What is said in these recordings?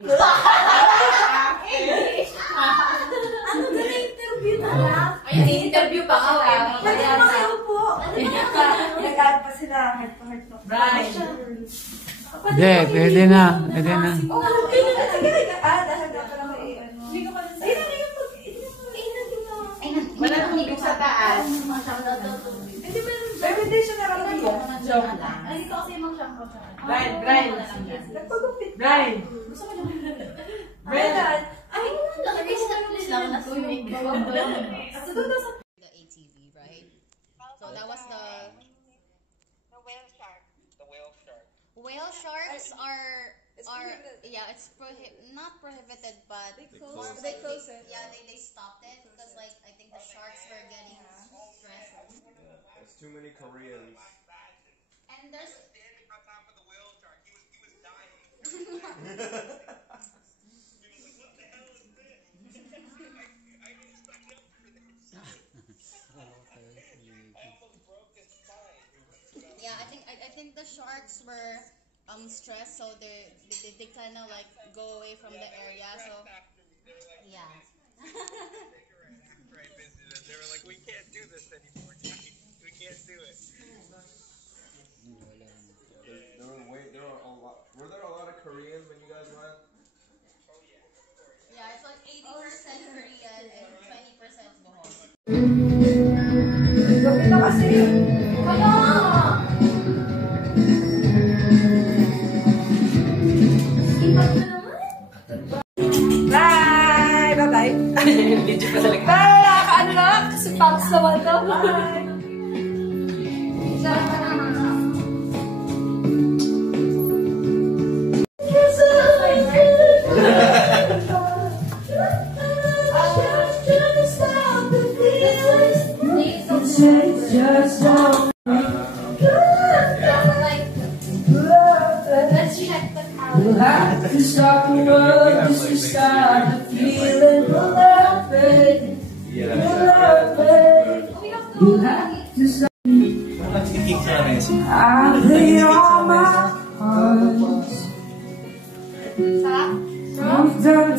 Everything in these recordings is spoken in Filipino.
Ano ka na-interview na lang? Ay, interview pa ka. Pwede mo kayo po. Nag-add pa sila. Heart to heart. Right. Hindi, pwede na. Pwede na. Sige, nag-add. Hanggang pa lang kayo. Hindi ka pa na sa'yo. Wala nang higit sa taas. Hindi ba yung reputation na lang kayo? Joke lang. Ay, ito kasi yung shampoo siya. Brian, Brian. Nagpagupit. Brian. Gusto ko naman na. Brian. Ay, Nakikita na please lang na swimming. The ATV, right? So that was the whale shark. The whale shark. whale sharks are yeah, it's not prohibited, but they closed it. Yeah, they stopped it because like I think the sharks were getting stressed. Yeah, there's too many Koreans. And there's Standing on top of the whale shark. He was dying. yeah, I think the sharks were stressed, so they kind of like go away from the area. So yeah. They were like, we can't do this anymore. We can't do it. Were there a lot of Koreans when you guys went? Yeah, it's like 80% Korean and 20% Bohol. Gabi na kasi. Kaya! Ipat na naman. Bye! Bye-bye. Video pa talaga. Bye! Nakaka-ano na? Kasi packs naman to. Bye! Sarap ka naman. Just don't let's check the calendar. We'll have to stop the world just to start the feeling. We'll love it. We'll love it. We'll have to stop. I lay all my heart. From down to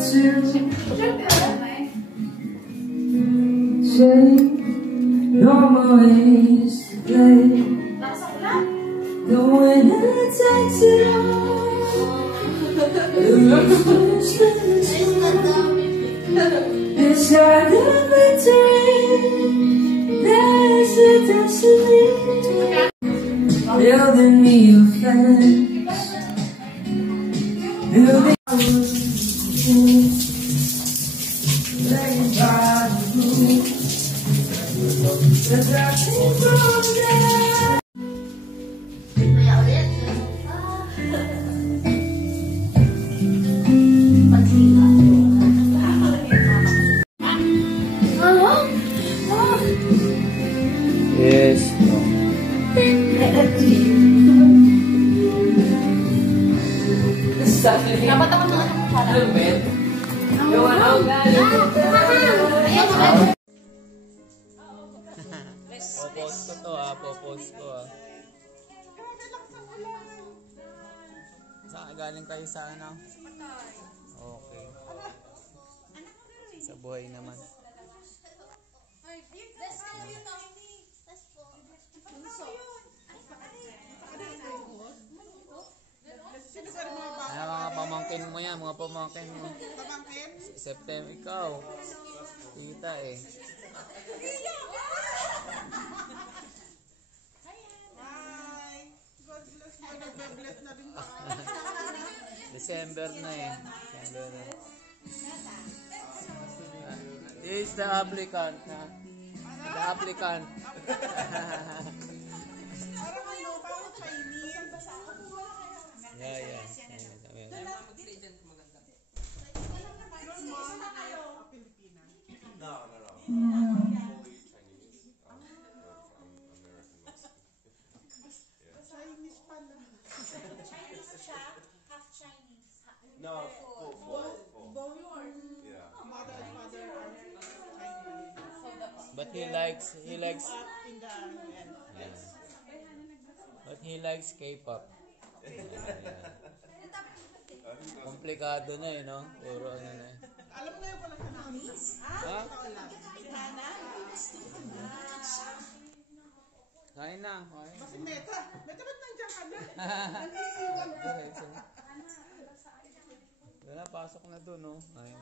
say no more ways to play. The winner takes it all. This kind of victory, there's a destiny. Building me a fence, building laying by the roof. The dark things from there. Yes. Dapat ako mga helmet. Yung ano? Popost ko to popost ko Saan galing kayo sa ano? Okay. Sa buhay naman. Ay, mga pamangkin mo yan, mga pamangkin mo. September ikaw. Kita eh. December na eh. December na. This is the applicant ha. The applicant. Yeah. No. Fully Chinese. From American Muslim. Chinese siya, half Chinese. No, full. Yeah. But he likes yeah. But he likes K-pop. Yeah. Komplikado na eh, no? Puro ano na eh. Alam mo na yung pala sa namin? Ha? Tao lang. Si Hana? Kain na. Kain. Si Meta. Meta, ba't nandiyan ka na? Doon na, pasok na doon, no? Kain.